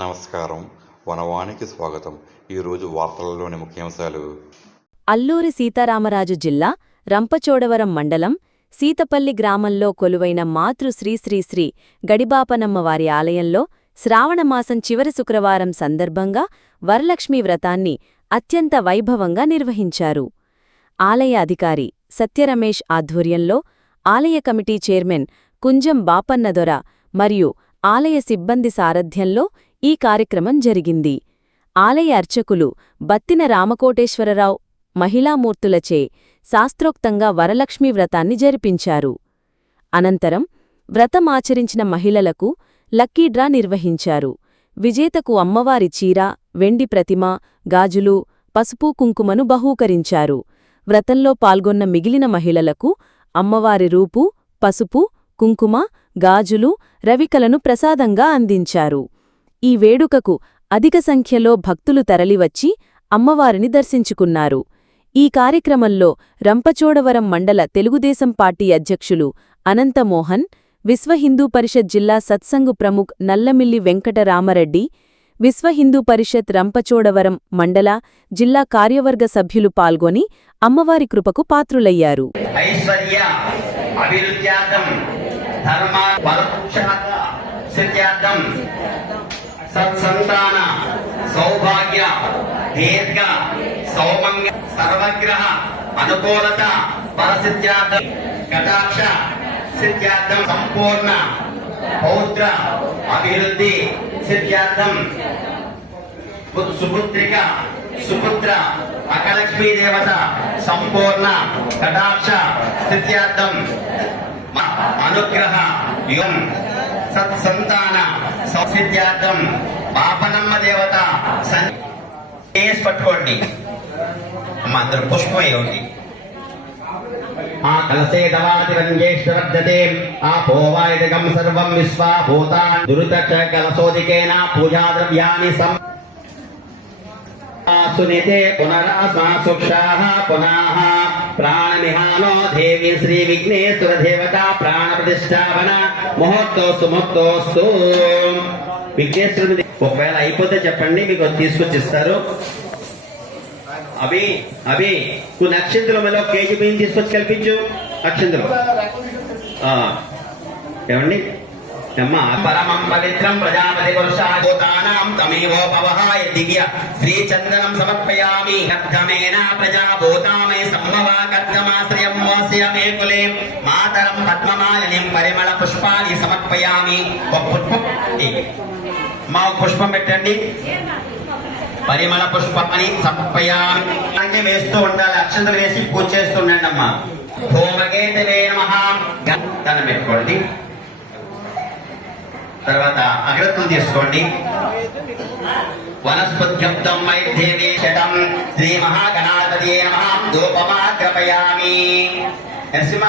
నమస్కారం. వనవానికి స్వాగతం. ఈరోజు వార్తలలోని ముఖ్యాంశాలు. అల్లూరి సీతారామరాజు జిల్లా రంపచోడవరం మండలం సీతపల్లి గ్రామంలో కొలువైన మాతృ శ్రీ గడిబాపనమ్మ వారి ఆలయంలో శ్రావణమాసం చివరి శుక్రవారం సందర్భంగా వరలక్ష్మీ వ్రతాన్ని అత్యంత వైభవంగా నిర్వహించారు. ఆలయ అధికారి సత్యరమేష్ ఆధ్వర్యంలో ఆలయ కమిటీ చైర్మన్ కుంజం బాపన్నదొర మరియు ఆలయ సిబ్బంది సారథ్యంలో ఈ కార్యక్రమం జరిగింది. ఆలయ అర్చకులు బత్తిన రామకోటేశ్వరరావు మహిళామూర్తులచే శాస్త్రోక్తంగా వరలక్ష్మీ వ్రతాన్ని జరిపించారు. అనంతరం వ్రతమాచరించిన మహిళలకు లక్కీ డ్రా నిర్వహించారు. విజేతకు అమ్మవారి చీర, వెండి ప్రతిమ, గాజులు, పసుపు కుంకుమను బహూకరించారు. వ్రతంలో పాల్గొన్న మిగిలిన మహిళలకు అమ్మవారి రూపు, పసుపు, కుంకుమ, గాజులు, రవికలను ప్రసాదంగా అందించారు. ఈ వేడుకకు అధిక సంఖ్యలో భక్తులు తరలివచ్చి అమ్మవారిని దర్శించుకున్నారు. ఈ కార్యక్రమంలో రంపచోడవరం మండల తెలుగుదేశం పార్టీ అధ్యక్షులు అనంతమోహన్, విశ్వ హిందూ పరిషత్ జిల్లా సత్సంగు ప్రముఖ్ నల్లమిల్లి వెంకటరామరెడ్డి, విశ్వ హిందూ పరిషత్ రంపచోడవరం మండల, జిల్లా కార్యవర్గ సభ్యులు పాల్గొని అమ్మవారి కృపకు పాత్రులయ్యారు. సత్సంతాన సౌభాగ్య దీర్ఘ సౌమంగ సర్వగ్రహ అనుకూలత పరసిద్ధ్యార్థం కటాక్ష సిద్ధ్యార్థం సంపూర్ణ పౌత్ర అభివృద్ధి సిద్ధ్యార్థం సుపుత్రిక సుపుత్ర అకలక్ష్మీ దేవత సంపూర్ణ కటాక్ష సిద్ధ్యార్థం అనుగ్రహ యుగం సత్సంతాన సౌసిద్ధ్యార్థం పాపనమ్మ దేవత పట్టుకోండి అమ్మ, అందరూ పుష్పం ఏమిటి ఆ కలసే దవాదివంజేష్ఠవర్ధతే ఆపోవాయుధకం సర్వం విశ్వాభూతాన్ దురితక్ష కలసోదికేన పూజాద్రవ్యాని సునితే పునరాస్మాసుక్షాః పునః ప్రాణమిహానో దేవి శ్రీ విఘ్నేశ్వర దేవత ప్రాణ ప్రతిష్టాపన ముహూర్తో సుముహూర్తోస్తు. విఘ్నేశ్వరుడి ఒకవేళ అయిపోతే చెప్పండి, మీకు తీసుకొచ్చిస్తారు. అభి కొన్ని అక్షంతలు మళ్ళీ కేజీ బియ్యం తీసుకొచ్చి కల్పించు. అక్షంతలు ఏమండి అమ్మా. పరమం పవిత్రం ప్రజాపతి పురుషాగోతానాం తమేవోపవహాయ దివ్య శ్రీచందనం సమర్పయామి. కర్ధమేన ప్రజాభూతామై సంభవా కర్ధమాశ్రయం వాస్యమే కులే మాతరం పద్మమాలినిం పరిమళ పుష్పాన్ని సమర్పయామి. మా పుష్పం పెట్టండి. పరిమళ పుష్పాన్ని సమర్పయామి. వేస్తూ ఉండాలి, అక్షంతలు వేసి పూజ చేస్తుండండి అమ్మా. హోమకేతవే నమః దండం పెట్టుకోండి. తర్వాత అగ్రత్తులు తీసుకోండి. వనస్పత్యుక్తం మైథేవే శతం శ్రీ మహాగణాధిపతయే నమః ధూపమాగ్రపయామి. నరసింహ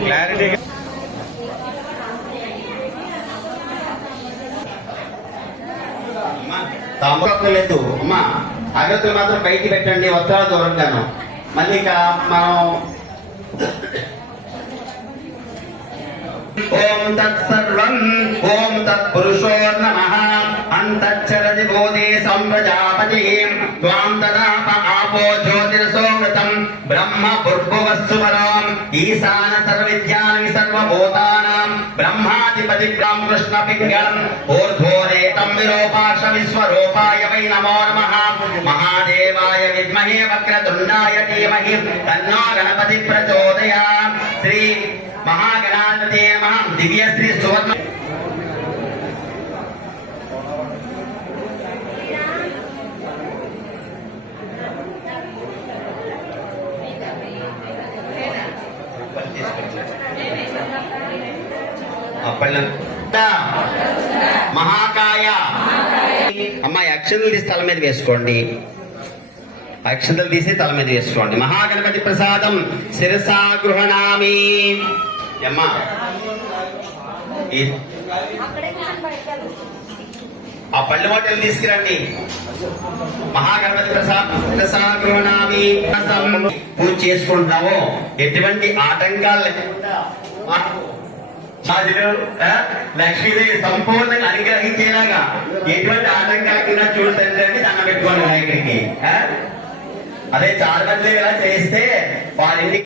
క్లారిటీ లేదు అమ్మా. అగరత్తులు మాత్రం బయటికి పెట్టండి, వస్త్రాలు దూరంగాను. మళ్ళీ ఇక మనం ఓం తత్సర్వం ఓం తత్పురుషోర్నమః అంతఃచరతి భూతే సంప్రజాపతి త్వాం తదాప ఆపో జ్యోతిర్సోమృతం బ్రహ్మ భుర్భువస్సువరాం ఈశాన సర్వవిద్యాని సర్వభూతానాం బ్రహ్మాధిపతిగ్రాం కృష్ణ పింగళం ఊర్ధ్వోరేతం విరూపాక్ష విశ్వరూపాయ వై నమో నమః. మహాదేవాయ విద్మహే వక్రతుండాయ ధీమహి తన్నో గణపతి ప్రచోదయాత్. శ్రీ మహాగణాధిపతయే నమః. దివ్య శ్రీ సువర్ణ మహాకాయ అమ్మాయి అక్షంతలు తీసి తల మీద వేసుకోండి. అక్షంతలు తీసి తల మీద వేసుకోండి. మహాగణపతి ప్రసాదం శిరసా గృహణామి. అమ్మా ఆ పళ్ళ మాటలు తీసుకురండి. మహాగణపతి ప్రసాద్ పూజ చేసుకుంటున్నామో ఎటువంటి ఆటంకాలు లేకుండా లక్ష్మీదేవి సంపూర్ణంగా అనుగ్రహించేలాగా ఎటువంటి ఆటంకాలు చూడండి అని దండం పెట్టుకోండి నాయకుడికి. అదే చాలా మంది ఇలా చేస్తే వారి